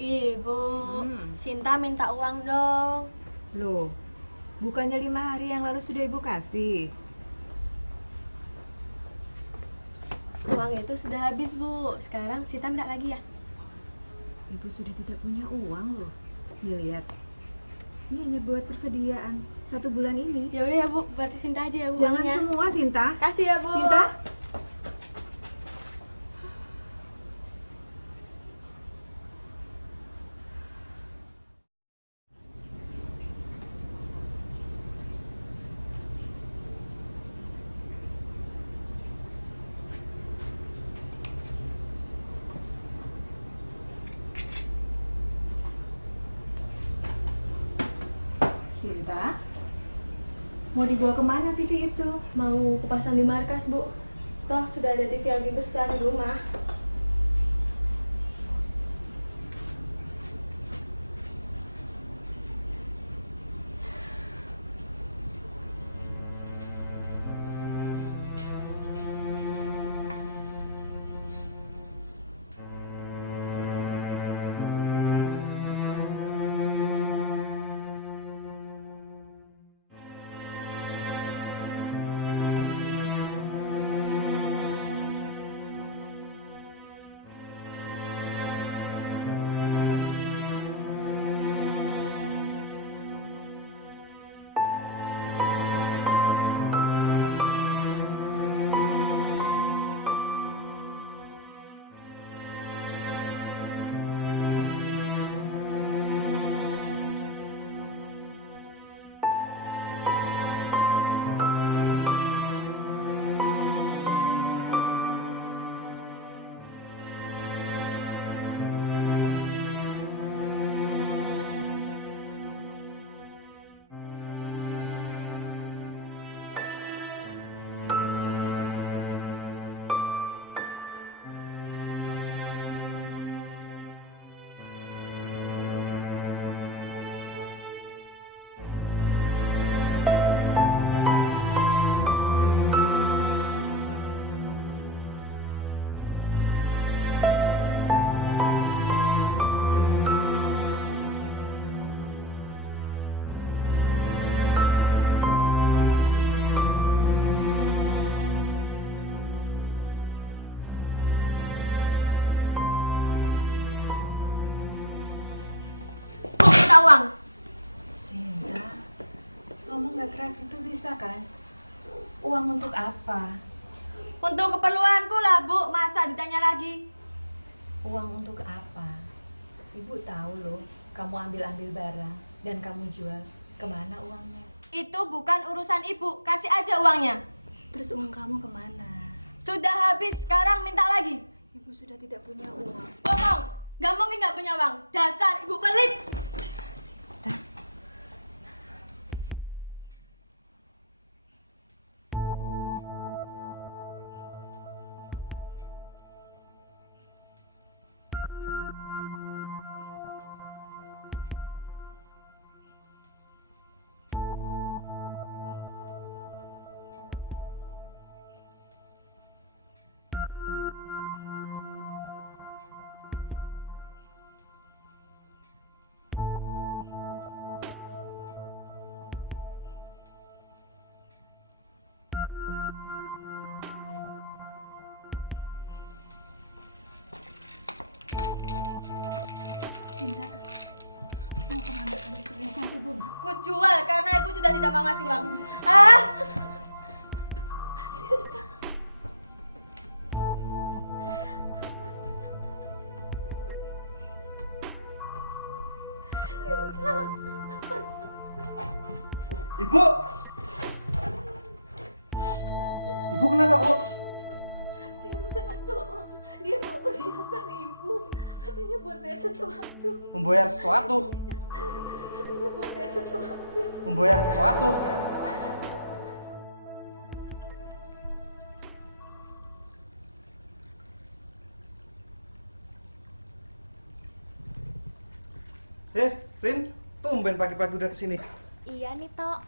Ibu, Sinta minta uang dong. Loh, bukannya 5 hari yang lalu sudah ibu kasih? Uang itu sudah habis, Bu. Sekarang Sinta minta lagi ya. Ibu sudah tidak punya uang loh. Nih lihat, ini hanya buat persediaan 1 bulan ini. Ya udah ya, Bu. Berarti Sinta aja ya, Bu. Jangan uangnya. semua, Sinta. Kasih ya, Bu. Sinta. Sinta, mau dibawa kemana TV itu? Mau kupasang di markas, Bu. Toh sudah ada TV yang lebih besar di rumah. Uang. Sinta, ngomong gak keras itu bisa kan? Uang untuk apa? Untuk keperluanku lah, Bu. Masa ditanya lagi? Uang untuk apa? Ibu tahu loh, kamu ambil-ambil barang dan kamu jual. Kemana uangnya? Itu bukan urusan Ibu. Kasih aja uangnya. Terus uang kamu kemana? Sudah habis, sekarang minta lagi. Ibu sudah tidak punya uang. Bohong. Gak mungkin gak punya uang. Dasar Ibu pelit. Sinta. Sinta, mau kemana kali perhiasan ibu? Ku jual karena Ibu sudah tidak mau ngasih uang. Ah! Sinta. Ibu! Ibu kenapa, Bu? Sinta, tolong. Dia mau perhiasan ibu. Katanya buat bayar sesuatu. Membayar sesuatu. Katanya buat bayar sesuatu. Membayar sesuatu. Rin, tumben pagi-pagi udah kesini. Iya nih, Tok.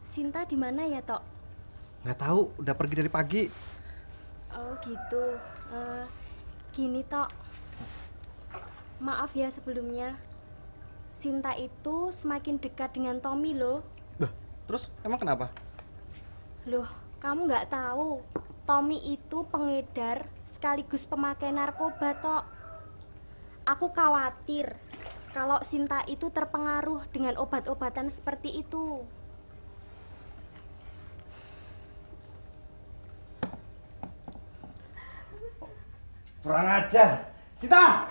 Sinta di mana ya, Tok? Nggak tahu, udah pergi dari pagi. Oh, gitu. Gini, Tok. Maaf ya sebelumnya. Sinta itu semakin dekat dengan Tommy loh. Terus emang kenapa? Loh, kamu nggak tahu. Tommy itu pengedar sekaligus pemakai narkoba, Tok. Aku khawatir kalau Sinta itu terpengaruh dengan obat-obatan seperti itu. Kurang ajar. Sinta!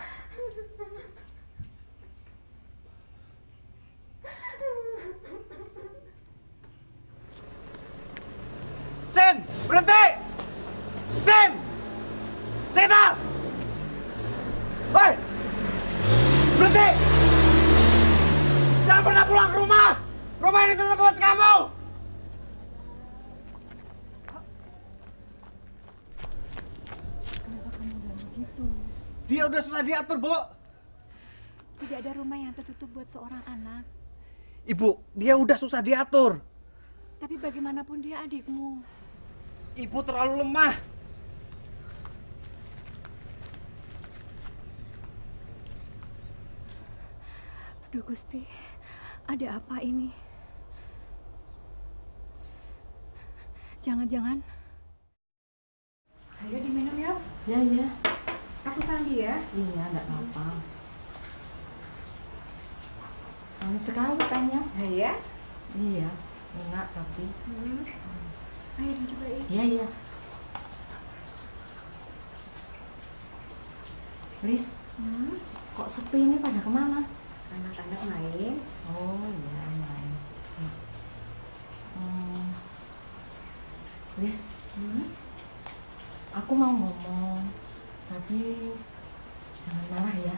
Sin! Berhenti! Sin! Sinta! Hei! Berhenti! Jangan pernah pulang ke rumah! Rumah ini tetap buat kamu! Kenapa kamu udah begitu? Dia udah susah diatur, Bu. Tidak ada rumah yang tertutup buat seorang anak. Ibu, dia udah susah diatur. Tapi bagaimanapun dia adikmu. Ibu terlalu lemah. Aduh Gusti, ada apa ini? Jangan-jangan. Ayo diminum ya. Ya, ya. Aku Sandi ya. Iya, enggak apa-apa. Aneh sekali tanya. Ya. Iya, enak tapi. Ayo duduk lagi. Iya, iya. Lis, kok sepi ini pada kemana? Anak-anak main. Oh iya, main. Lis, aku mau ngomong, tapi jangan marah ya.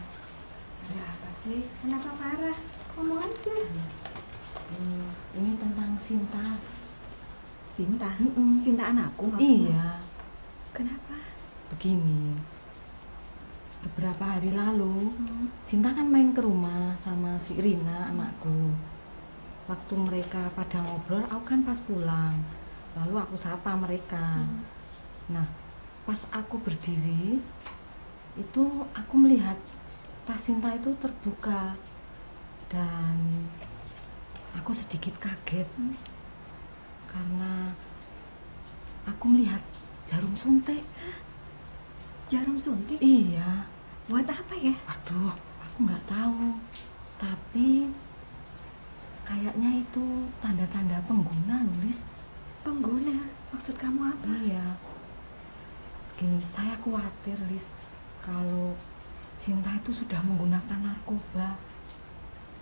Ada apa sih? Kenapa marah? Ngomong aja. Ini tentang Sinta. Sinta? Mm-mm. Sinta anakku maksudnya? Iya, Kenapa? begini. Beberapa hari lalu, Sinta kan main ke rumah sama si Rina, anakku. Waktu mereka pada ngobrol, aku kan pas pulang. Lalu aku sapa mereka. Nah, pas aku berdiri, itu aku melihat tas Sinta itu terbuka. Dan aku sedikit kaget. Karena aku melihat jarum suntik. Jarum suntik? Iya. Buat apa ya? Aduh, aku nggak tahu. Tapi kayaknya itu tanda-tanda pengguna, Lis. Pengguna? Maksud kamu apa? Iya. Gini, saya khawatir, Lis, kalau Sinta itu sudah menggunakan narkoba.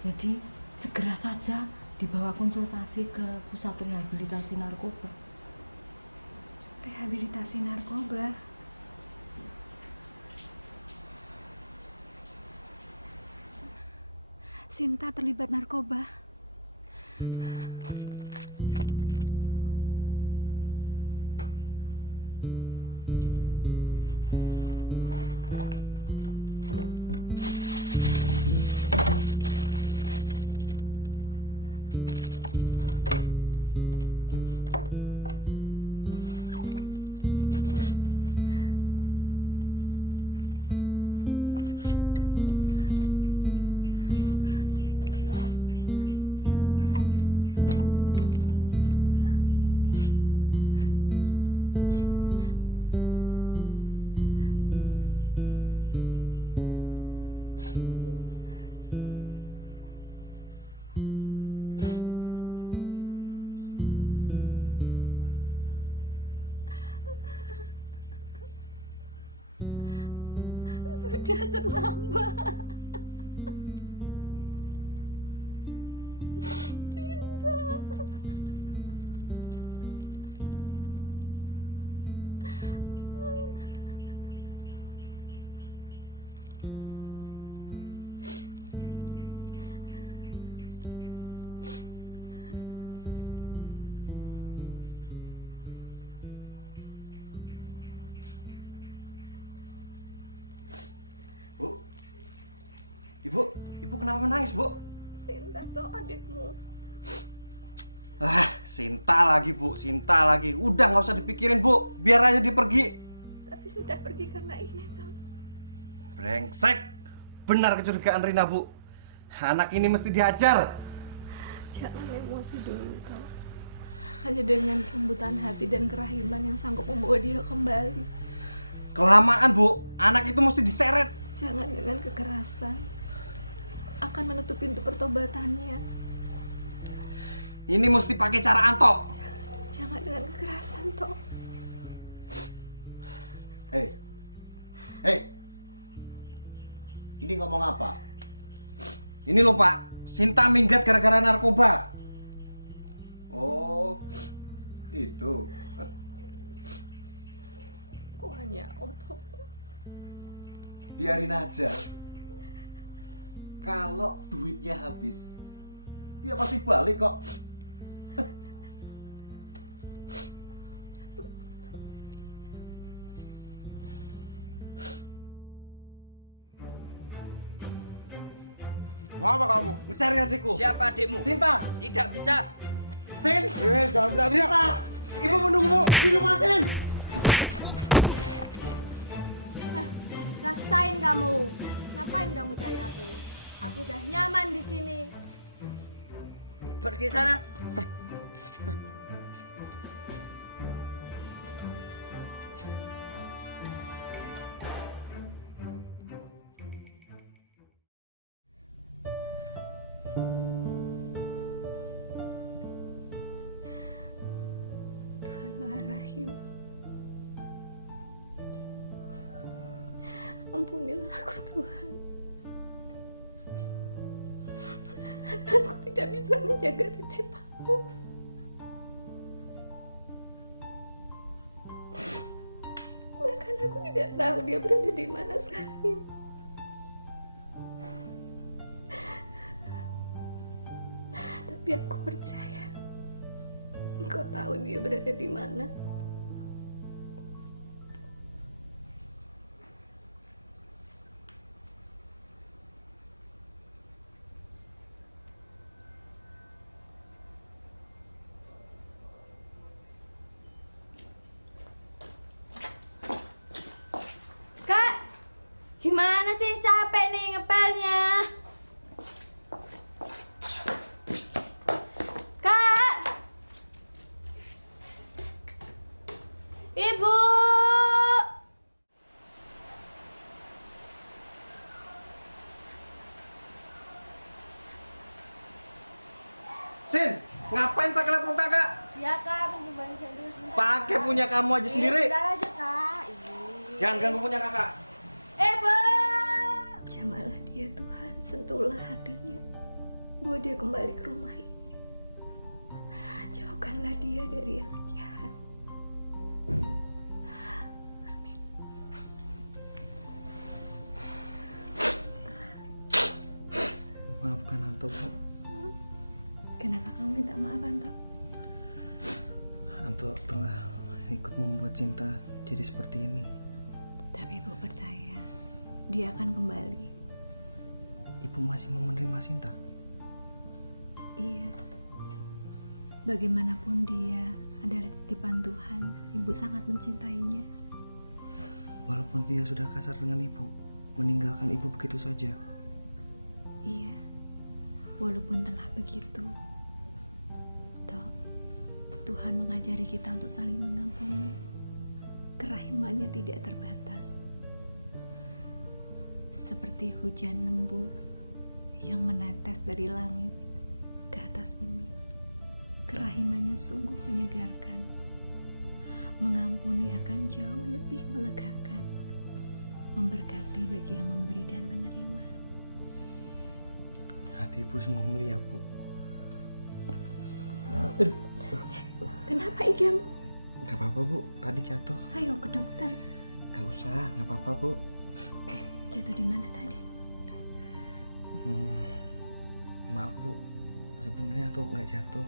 Jadi segera saja dibawa konsultasi ke pusat rehabilitasi narkoba. Rehabilitasi narkoba? Sinta terlibat narkoba? Sudah terlambat. Cinta. Bu, ibu kenapa menangis, Bu? Sinta toh adikmu. Sinta lagi, Bu, Sinta lagi. Udah nggak usah dipikirin, Bu. Biar aja dia pergi. Tapi Sinta pergi karena ini toh. Brengsek. Benar kecurigaan Rina, Bu. Anak ini mesti dihajar. Jangan emosi dulu, Tok. Hanya dengan kelembutan hati dan kerahiman yang sanggup membawa dia kembali. Kelamaan, Bu. Anak itu mesti diseret. Jangan dengan kekerasan. Akan menutup pintu pertobatannya. Ini mesti pakai cara Anto. Jangan dengan kekerasan, Tok. Hei. Hei. Ini ngomong apa? Ini loh, Pak. Sinta minggat gara-gara narkoba. Oh. Itu. Kok hanya otot? Biarin aja. Kalau duitnya habis, dia pasti balik kok. Mau apa kamu? Mencari adikku. Siapa adikmu? Sinta. Tidak bisa. Sin. Jangan berani. Sinta. Ibu menunggumu di rumah, Sin. Rasain kamu. Ngapain kamu cari aku? Aku udah nyaman di sini. Pergi sana. Tuhan Maha Rahim. Ampunilah aku, Tuhan. Aku tidak bisa menjaga titipanmu. Bahkan aku tidak tahu dia berada di mana sekarang ini. Tapi aku percaya Engkau tahu dia berada di mana. Kak, gimana sih? Capek nih ngepelnya. Kak, Ibu. Sin, ngapain pakai laptop kakak? Ya kak, pinjam saya dulu sebentar. Pakai punya kamu aja sendiri. Sebentar aja kak. Jangan ganggu punya kakak. Ibu. Jamahlah dia, Tuhan. Sentuhlah hatinya. Bawa dia kembali ke rumah ini. Jauhkanlah dia dari yang jahat. Amin. Maafkan Anto, Bu. Kenapa kamu minta maaf, Anto? Anto telah ikut membuat Cinta jadi seperti ini. Tapi Ibu percaya, dia akan kembali. Ibu masih mau menerima Cinta? Iya. Bagaimanapun dia adalah titipan Tuhan, Ibu sangat mencintainya. Walaupun dia sudah kasar dengan ibu, meninggalkan ibu begitu saja. Iya. Walaupun telah begitu, toh Tuhan mengajari kita untuk saling mengampuni. Kerahimannya tidak terbatas. Seperti hujan lembut yang menetes dari langit ke atas bumi. Kerahimannya sungguh menyegarkan. Mengampuni akan jauh lebih melegakan. Memberkati bagi yang memberi dan menerima. Hati ibu sungguh mulia, Bu. Kenapa igamu? Gak apa-apa, Bu. Tadi jatuh. Ayo ke dokter. Gak usah, gak apa-apa, Bu. Jatuh di mana tadi? Maaf, Bu. Sebenarnya tuh gak jatuh.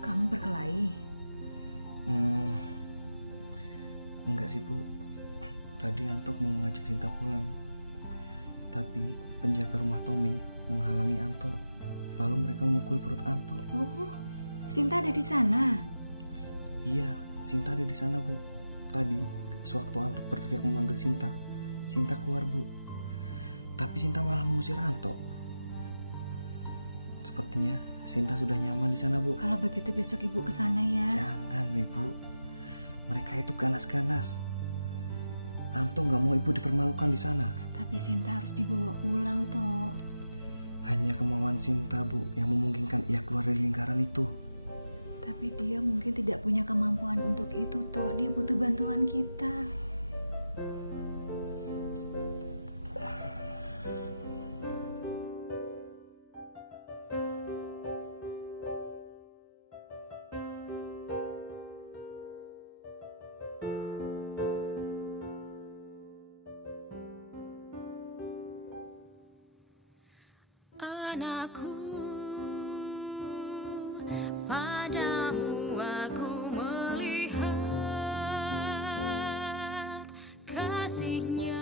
Kamu berkelahi? Enggak sih, Bu. Tadi Anto mau mengajak Cinta pulang. Tapi penjaga rumah Tommy menghalangi Anto. Lalu mereka memukul perut Anto. Oh, Sinta ada di sana. Iya, Cinta ada di sana, Bu. Tadi, sewaktu Anto berteriak memanggil Cinta, Cinta keluar, Bu. Tapi Sinta malah mengusir Anto. Sepertinya Sinta sudah nyaman di sana, Bu. Kalau begitu besok ibu ke sana ya. Jangan, Ibu. Mereka itu ganas-ganas. Anto nggak mau ibu dipermalukan di sana. Tapi Sinta harus dibawa pulang, Tok. Hanya kemauan Sinta, Bu, yang memungkinkan ia keluar dari lingkaran itu. Tapi dia mungkin tidak punya kemampuan untuk itu, Tok. Dia butuh bantuan kita. Anakku, padamu aku melihat kasihnya.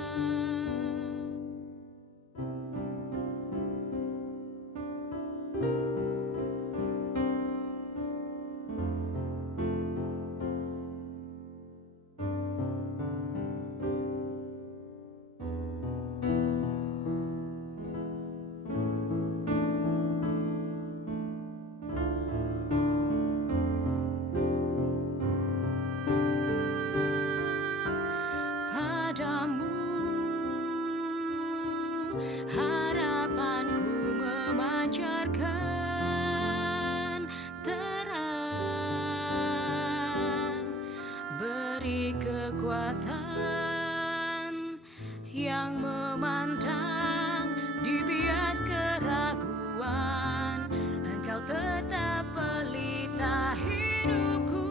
Padamu harapanku memancarkan terang, beri kekuatan yang memandang di bias keraguan. Engkau tetap pelita hidupku.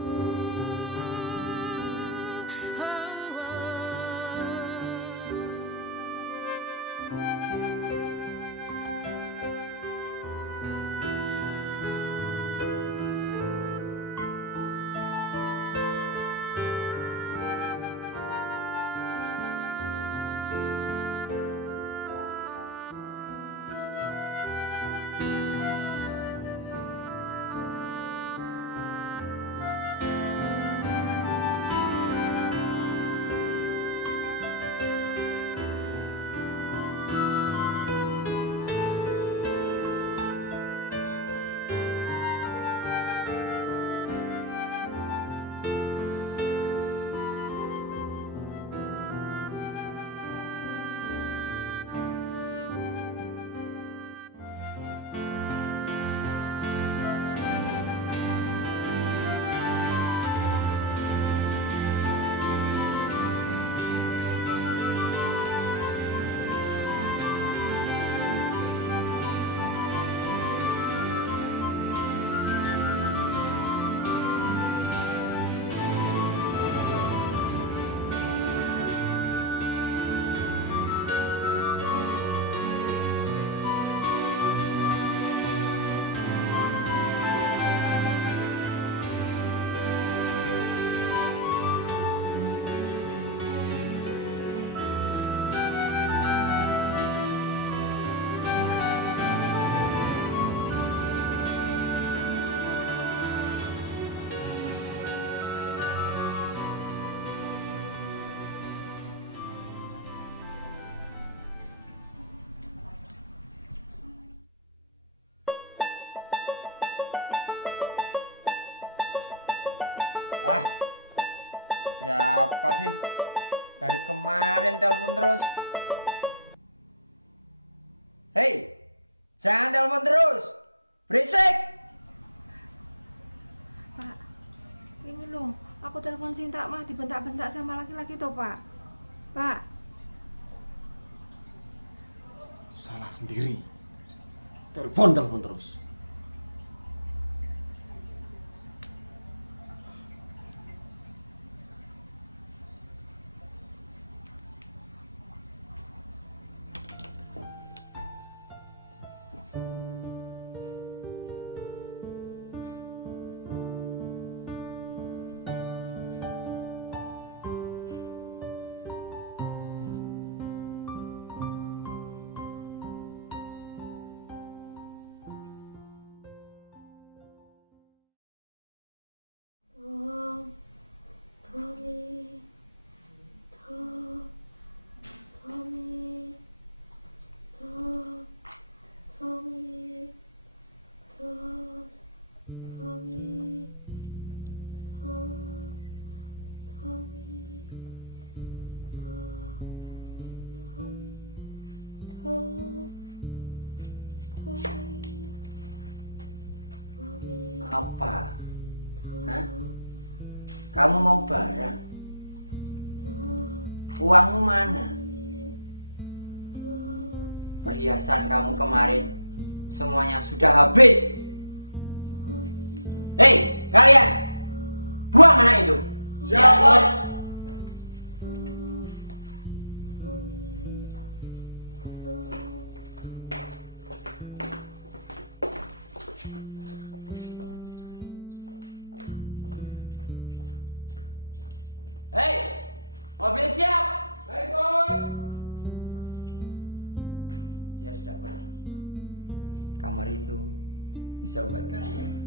Ah, siapa sih? Dari kemarin telepon terus. Hei, jangan telepon terus. Berisik. Pak, ini loh, aku telepon Sinta mah dibentak-bentak sama laki-laki tuh, Pak. Pak. Salah sendiri. Telepon terus. Apa? Hah? Kamu mau barang? Uangmu mana? Perhiasan kamu kemarin semuanya sudah habis. Hei, kalian! Buang anak itu! Siap, Bos. Hei, mobil siap. Baik, Bos. Dia sudah pergi. Kamar itu bisa buat kalian.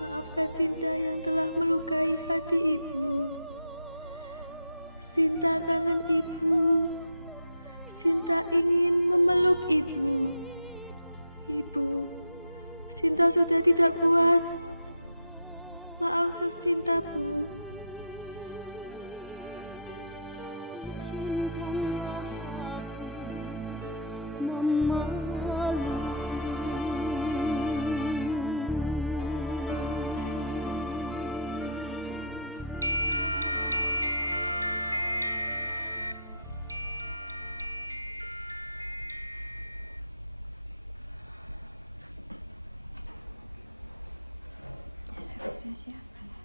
Maafkan Sinta yang telah melukai hati ibu. Sinta kangen ibu. Sinta ingin memeluk ibu. Ibu, Sinta sudah tidak kuat. Maafkan Sinta, Bu. Izinkanlah aku memeluk. Seharusnya siapa ya?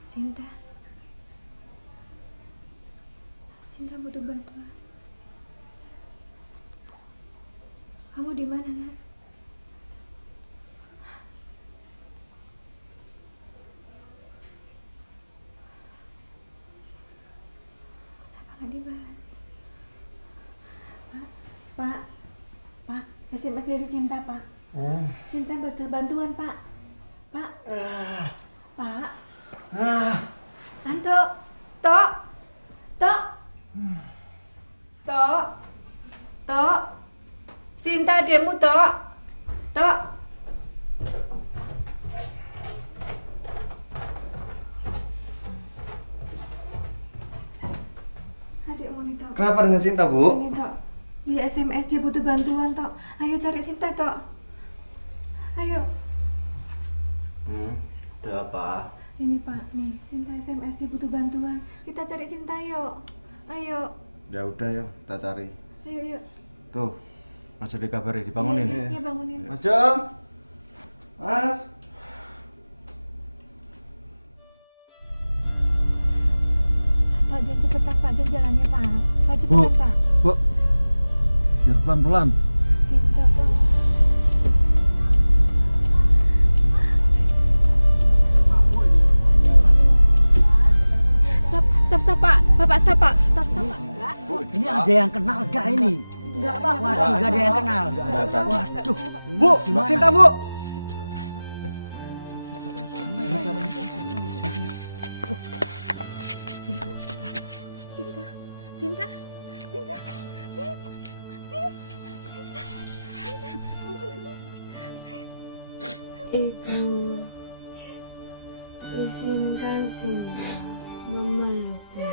Sinta. Sinta butuh bantuan. Kamu di mana, Nak? Kenapa nggak dibalas? Pak, SMS dari Sinta, Pak. Sinta butuh bantuan, Pak. Pak. Pak. Anto, Tok. Sinta demu, Tok. Adikmu nih, Tok. Kenapa dengan Sinta, Bu? Ini, Tok. Di SMS dia butuh bantuan, Tok. Ayo cari Sinta, Tok. Ayo. Ada apa? Ini Pak, nih Sinta SMS dia butuh bantuan. Kita cari Sinta yuk. Ayo. Ya udah yuk, kita cari. Ayo yuk. Tuh, Mas Jody kabari, dibangunin. Iya bangunin. Mas Jong. Mas. Pak Jon cepetan Pak Jon jalannya Pak. Pak cepetan Pak. Bu, jangan pelan-pelan. Sinta Pak. Stop Pak. Bapak stop Pak. Stop Pak. Bu, ini ada yang kenal gak ini? Enggak Pak. Waduh, gak ada yang kenal. Waduh. Bu, Mbak Sinta, Bu. Sinta. Sinta. Ibu, izinkan Sinta memeluknya.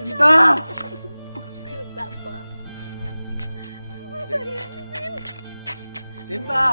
Sinta. Sinta Pak. Sinta.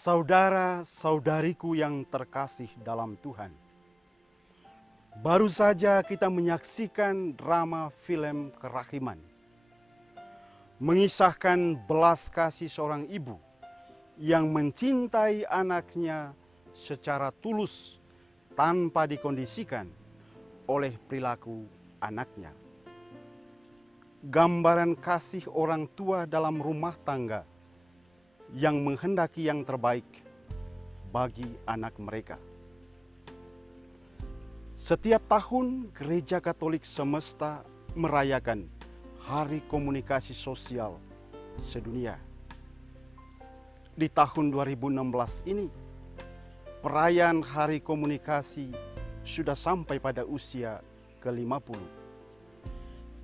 Saudara-saudariku yang terkasih dalam Tuhan, baru saja kita menyaksikan drama film Kerahiman, mengisahkan belas kasih seorang ibu yang mencintai anaknya secara tulus tanpa dikondisikan oleh perilaku anaknya. Gambaran kasih orang tua dalam rumah tangga yang menghendaki yang terbaik bagi anak mereka. Setiap tahun Gereja Katolik Semesta merayakan Hari Komunikasi Sosial Sedunia. Di tahun 2016 ini, perayaan Hari Komunikasi sudah sampai pada usia ke-50.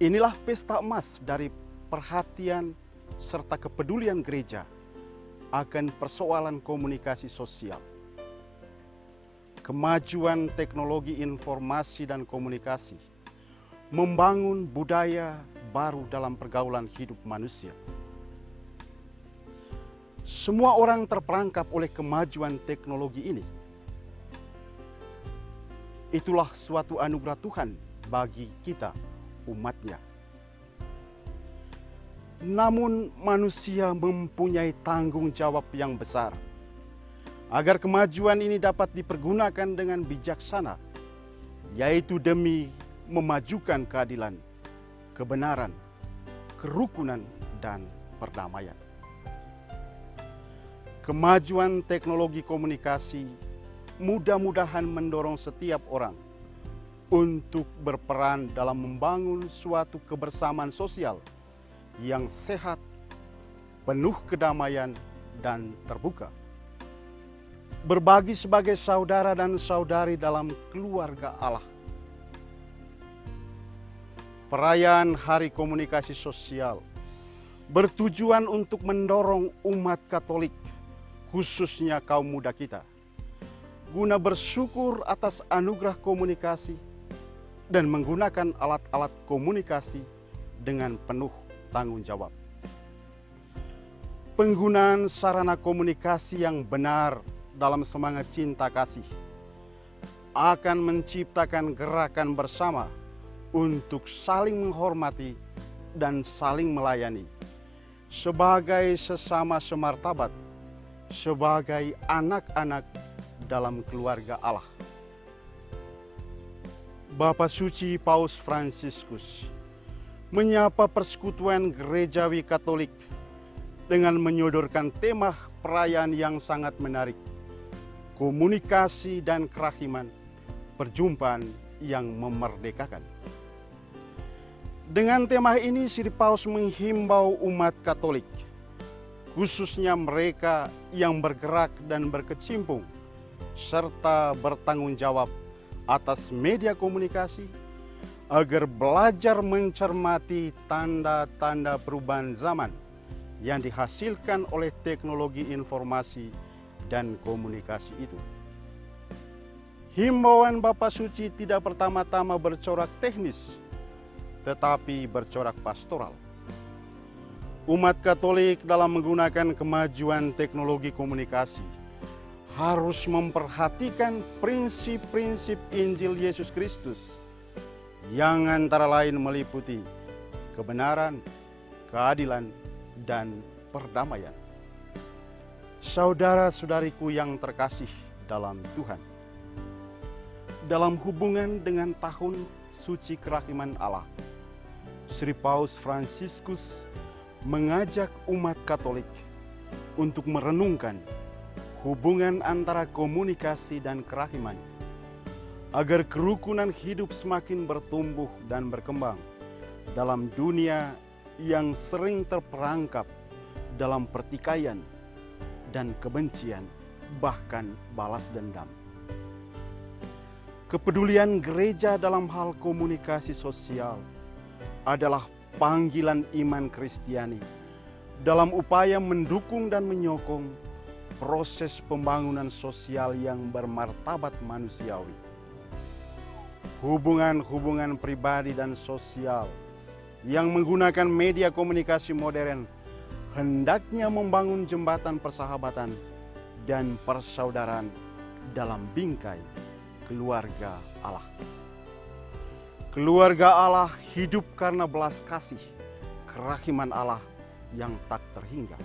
Inilah pesta emas dari perhatian serta kepedulian gereja akan persoalan komunikasi sosial. Kemajuan teknologi informasi dan komunikasi membangun budaya baru dalam pergaulan hidup manusia. Semua orang terperangkap oleh kemajuan teknologi ini. Itulah suatu anugerah Tuhan bagi kita, umatnya. Namun manusia mempunyai tanggung jawab yang besar agar kemajuan ini dapat dipergunakan dengan bijaksana, yaitu demi memajukan keadilan, kebenaran, kerukunan, dan perdamaian. Kemajuan teknologi komunikasi mudah-mudahan mendorong setiap orang untuk berperan dalam membangun suatu kebersamaan sosial yang sehat, penuh kedamaian, dan terbuka. Berbagi sebagai saudara dan saudari dalam keluarga Allah. Perayaan Hari Komunikasi Sosial bertujuan untuk mendorong umat Katolik, khususnya kaum muda kita, guna bersyukur atas anugerah komunikasi dan menggunakan alat-alat komunikasi dengan penuh tanggung jawab. Penggunaan sarana komunikasi yang benar dalam semangat cinta kasih akan menciptakan gerakan bersama untuk saling menghormati dan saling melayani sebagai sesama semartabat, sebagai anak-anak dalam keluarga Allah. Bapa Suci Paus Fransiskus menyapa persekutuan gerejawi Katolik dengan menyodorkan tema perayaan yang sangat menarik, komunikasi dan kerahiman, perjumpaan yang memerdekakan. Dengan tema ini, Sri Paus menghimbau umat Katolik, khususnya mereka yang bergerak dan berkecimpung, serta bertanggung jawab atas media komunikasi, agar belajar mencermati tanda-tanda perubahan zaman yang dihasilkan oleh teknologi informasi dan komunikasi itu. Himbauan Bapa Suci tidak pertama-tama bercorak teknis, tetapi bercorak pastoral. Umat Katolik dalam menggunakan kemajuan teknologi komunikasi harus memperhatikan prinsip-prinsip Injil Yesus Kristus yang antara lain meliputi kebenaran, keadilan, dan perdamaian. Saudara-saudariku yang terkasih dalam Tuhan, dalam hubungan dengan tahun suci kerahiman Allah, Sri Paus Fransiskus mengajak umat Katolik untuk merenungkan hubungan antara komunikasi dan kerahiman, agar kerukunan hidup semakin bertumbuh dan berkembang dalam dunia yang sering terperangkap dalam pertikaian dan kebencian, bahkan balas dendam. Kepedulian gereja dalam hal komunikasi sosial adalah panggilan iman Kristiani dalam upaya mendukung dan menyokong proses pembangunan sosial yang bermartabat manusiawi. Hubungan-hubungan pribadi dan sosial yang menggunakan media komunikasi modern hendaknya membangun jembatan persahabatan dan persaudaraan dalam bingkai keluarga Allah. Keluarga Allah hidup karena belas kasih, kerahiman Allah yang tak terhingga.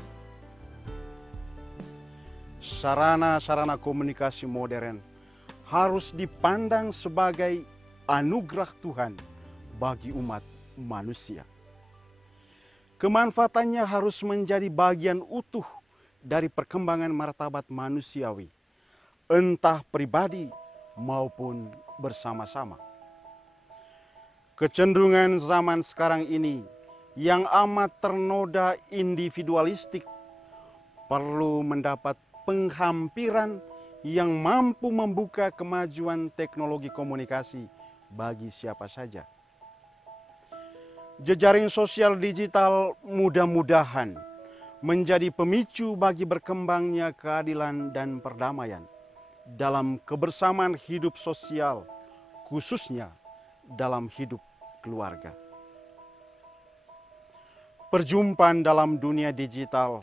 Sarana-sarana komunikasi modern harus dipandang sebagai anugerah Tuhan bagi umat manusia. Kemanfaatannya harus menjadi bagian utuh dari perkembangan martabat manusiawi, entah pribadi maupun bersama-sama. Kecenderungan zaman sekarang ini yang amat ternoda individualistik perlu mendapat penghampiran yang mampu membuka kemajuan teknologi komunikasi bagi siapa saja. Jejaring sosial digital mudah-mudahan menjadi pemicu bagi berkembangnya keadilan dan perdamaian dalam kebersamaan hidup sosial, khususnya dalam hidup keluarga. Perjumpaan dalam dunia digital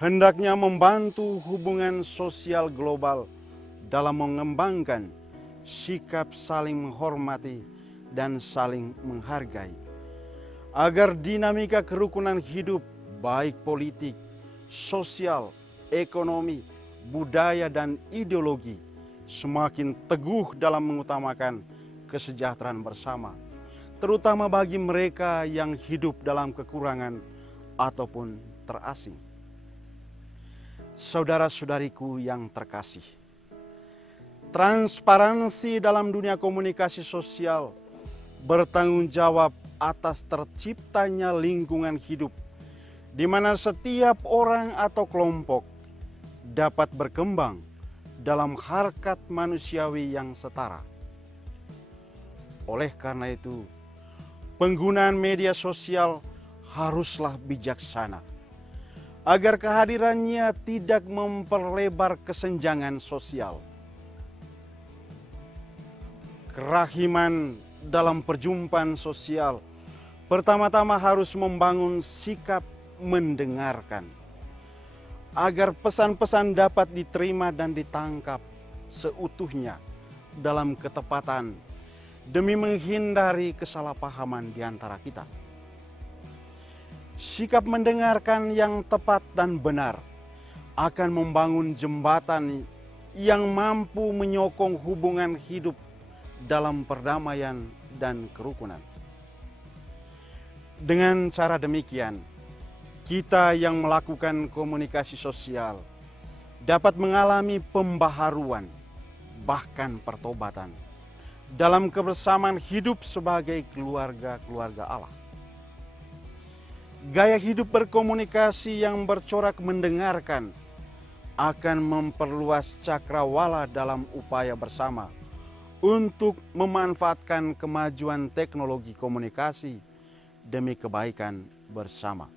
hendaknya membantu hubungan sosial global dalam mengembangkan sikap saling menghormati dan saling menghargai, agar dinamika kerukunan hidup baik politik, sosial, ekonomi, budaya, dan ideologi semakin teguh dalam mengutamakan kesejahteraan bersama, terutama bagi mereka yang hidup dalam kekurangan ataupun terasing. Saudara-saudariku yang terkasih, transparansi dalam dunia komunikasi sosial bertanggung jawab atas terciptanya lingkungan hidup di mana setiap orang atau kelompok dapat berkembang dalam harkat manusiawi yang setara. Oleh karena itu, penggunaan media sosial haruslah bijaksana, agar kehadirannya tidak memperlebar kesenjangan sosial, Kerahiman dalam perjumpaan sosial pertama-tama harus membangun sikap mendengarkan, agar pesan-pesan dapat diterima dan ditangkap seutuhnya dalam ketepatan demi menghindari kesalahpahaman di antara kita. Sikap mendengarkan yang tepat dan benar akan membangun jembatan yang mampu menyokong hubungan hidup dalam perdamaian dan kerukunan. Dengan cara demikian, kita yang melakukan komunikasi sosial dapat mengalami pembaharuan, bahkan pertobatan, dalam kebersamaan hidup sebagai keluarga-keluarga Allah. Gaya hidup berkomunikasi yang bercorak mendengarkan akan memperluas cakrawala dalam upaya bersama untuk memanfaatkan kemajuan teknologi komunikasi demi kebaikan bersama.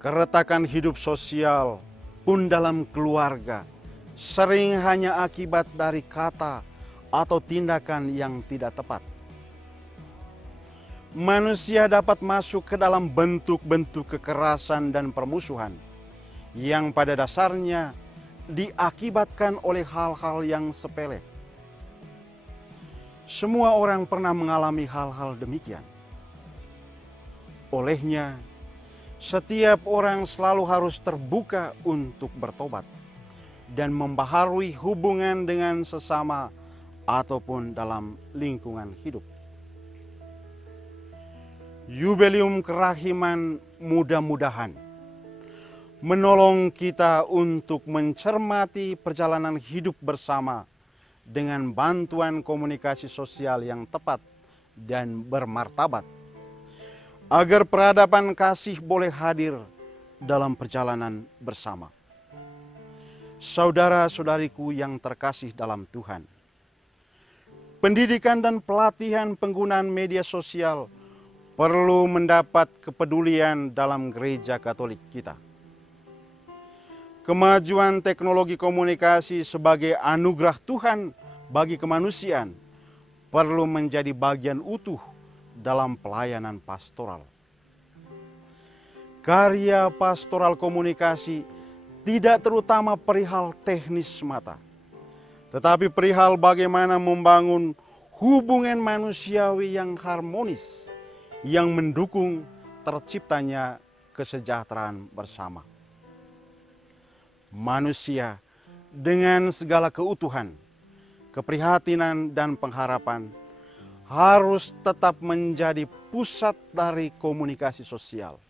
Keretakan hidup sosial pun dalam keluarga sering hanya akibat dari kata atau tindakan yang tidak tepat. Manusia dapat masuk ke dalam bentuk-bentuk kekerasan dan permusuhan yang pada dasarnya diakibatkan oleh hal-hal yang sepele. Semua orang pernah mengalami hal-hal demikian. Olehnya, setiap orang selalu harus terbuka untuk bertobat dan membaharui hubungan dengan sesama ataupun dalam lingkungan hidup. Yubelium kerahiman mudah-mudahan menolong kita untuk mencermati perjalanan hidup bersama dengan bantuan komunikasi sosial yang tepat dan bermartabat, agar peradaban kasih boleh hadir dalam perjalanan bersama. Saudara-saudariku yang terkasih dalam Tuhan, pendidikan dan pelatihan penggunaan media sosial perlu mendapat kepedulian dalam gereja Katolik kita. Kemajuan teknologi komunikasi sebagai anugerah Tuhan bagi kemanusiaan perlu menjadi bagian utuh dalam pelayanan pastoral. Karya pastoral komunikasi tidak terutama perihal teknis semata, tetapi perihal bagaimana membangun hubungan manusiawi yang harmonis, yang mendukung terciptanya kesejahteraan bersama. Manusia dengan segala keutuhan, keprihatinan dan pengharapan harus tetap menjadi pusat dari komunikasi sosial.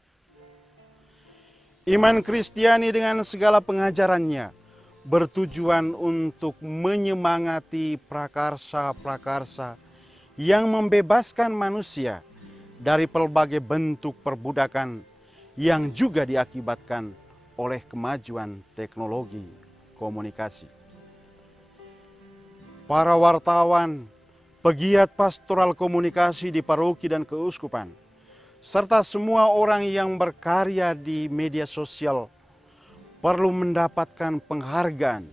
Iman Kristiani dengan segala pengajarannya bertujuan untuk menyemangati prakarsa-prakarsa yang membebaskan manusia dari berbagai bentuk perbudakan yang juga diakibatkan oleh kemajuan teknologi komunikasi. Para wartawan, pegiat pastoral komunikasi di paroki dan keuskupan, serta semua orang yang berkarya di media sosial perlu mendapatkan penghargaan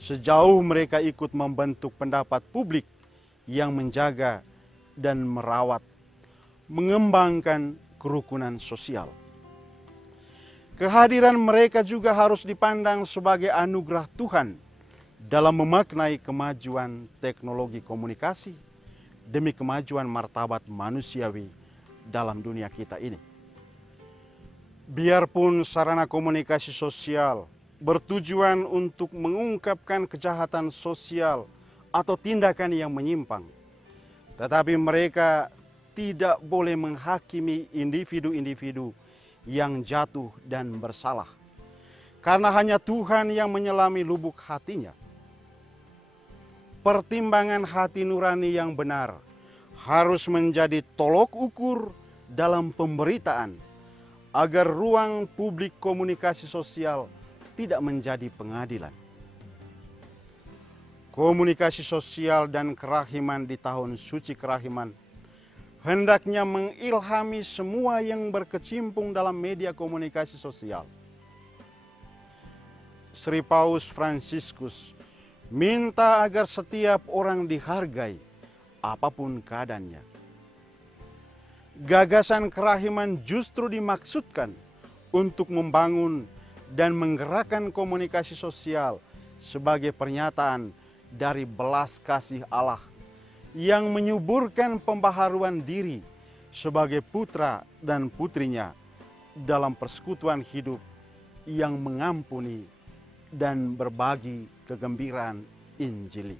sejauh mereka ikut membentuk pendapat publik yang menjaga dan merawat, mengembangkan kerukunan sosial. Kehadiran mereka juga harus dipandang sebagai anugerah Tuhan dalam memaknai kemajuan teknologi komunikasi demi kemajuan martabat manusiawi dalam dunia kita ini. Biarpun sarana komunikasi sosial bertujuan untuk mengungkapkan kejahatan sosial atau tindakan yang menyimpang, tetapi mereka tidak boleh menghakimi individu-individu yang jatuh dan bersalah, karena hanya Tuhan yang menyelami lubuk hatinya. Pertimbangan hati nurani yang benar harus menjadi tolok ukur dalam pemberitaan, agar ruang publik komunikasi sosial tidak menjadi pengadilan. Komunikasi sosial dan kerahiman di tahun suci kerahiman hendaknya mengilhami semua yang berkecimpung dalam media komunikasi sosial. Sri Paus Fransiskus minta agar setiap orang dihargai apapun keadaannya. Gagasan kerahiman justru dimaksudkan untuk membangun dan menggerakkan komunikasi sosial sebagai pernyataan dari belas kasih Allah yang menyuburkan pembaharuan diri sebagai putra dan putrinya dalam persekutuan hidup yang mengampuni dan berbagi kegembiraan Injili.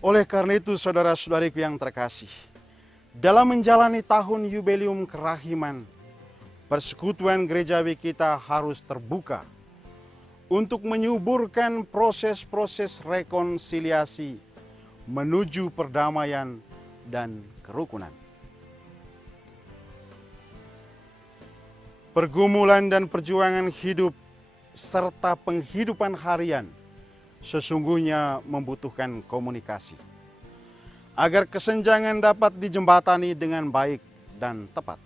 Oleh karena itu, saudara-saudariku yang terkasih, dalam menjalani tahun Yubelium Kerahiman, persekutuan gerejawi kita harus terbuka untuk menyuburkan proses-proses rekonsiliasi menuju perdamaian dan kerukunan. Pergumulan dan perjuangan hidup serta penghidupan harian sesungguhnya membutuhkan komunikasi agar kesenjangan dapat dijembatani dengan baik dan tepat.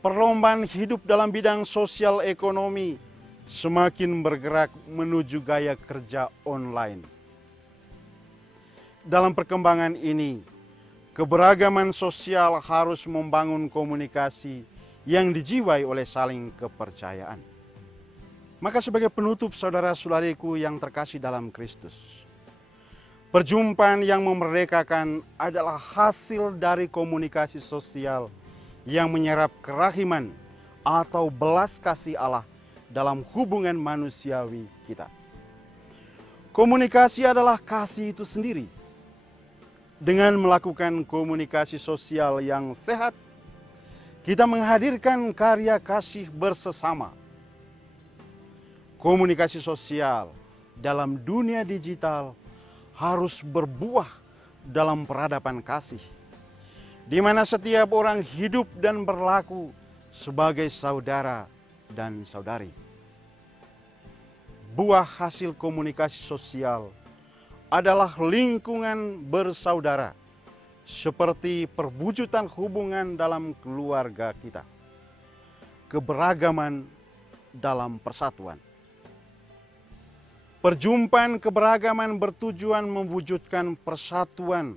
Perlombaan hidup dalam bidang sosial ekonomi semakin bergerak menuju gaya kerja online. Dalam perkembangan ini, keberagaman sosial harus membangun komunikasi yang dijiwai oleh saling kepercayaan. Maka sebagai penutup, saudara-saudariku yang terkasih dalam Kristus, perjumpaan yang memerdekakan adalah hasil dari komunikasi sosial yang menyerap kerahiman atau belas kasih Allah dalam hubungan manusiawi kita. Komunikasi adalah kasih itu sendiri. Dengan melakukan komunikasi sosial yang sehat, kita menghadirkan karya kasih bersesama. Komunikasi sosial dalam dunia digital harus berbuah dalam peradaban kasih, di mana setiap orang hidup dan berlaku sebagai saudara dan saudari. Buah hasil komunikasi sosial adalah lingkungan bersaudara, seperti perwujudan hubungan dalam keluarga kita, keberagaman dalam persatuan. Perjumpaan keberagaman bertujuan mewujudkan persatuan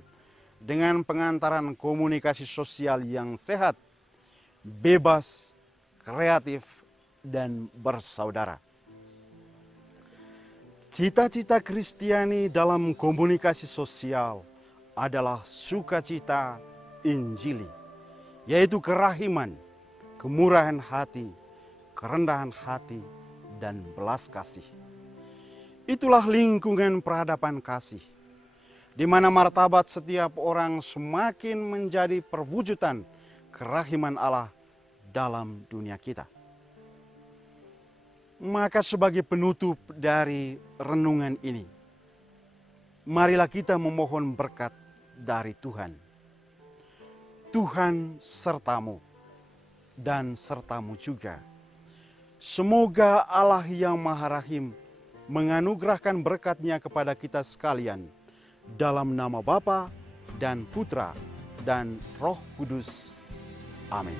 dengan pengantaran komunikasi sosial yang sehat, bebas, kreatif, dan bersaudara. Cita-cita Kristiani dalam komunikasi sosial adalah sukacita Injili, yaitu kerahiman, kemurahan hati, kerendahan hati, dan belas kasih. Itulah lingkungan peradaban kasih, di mana martabat setiap orang semakin menjadi perwujudan kerahiman Allah dalam dunia kita. Maka sebagai penutup dari renungan ini, marilah kita memohon berkat dari Tuhan. Tuhan sertamu dan sertamu juga. Semoga Allah yang Maha Rahim menganugerahkan berkat-Nya kepada kita sekalian, dalam nama Bapa dan Putra dan Roh Kudus. Amin.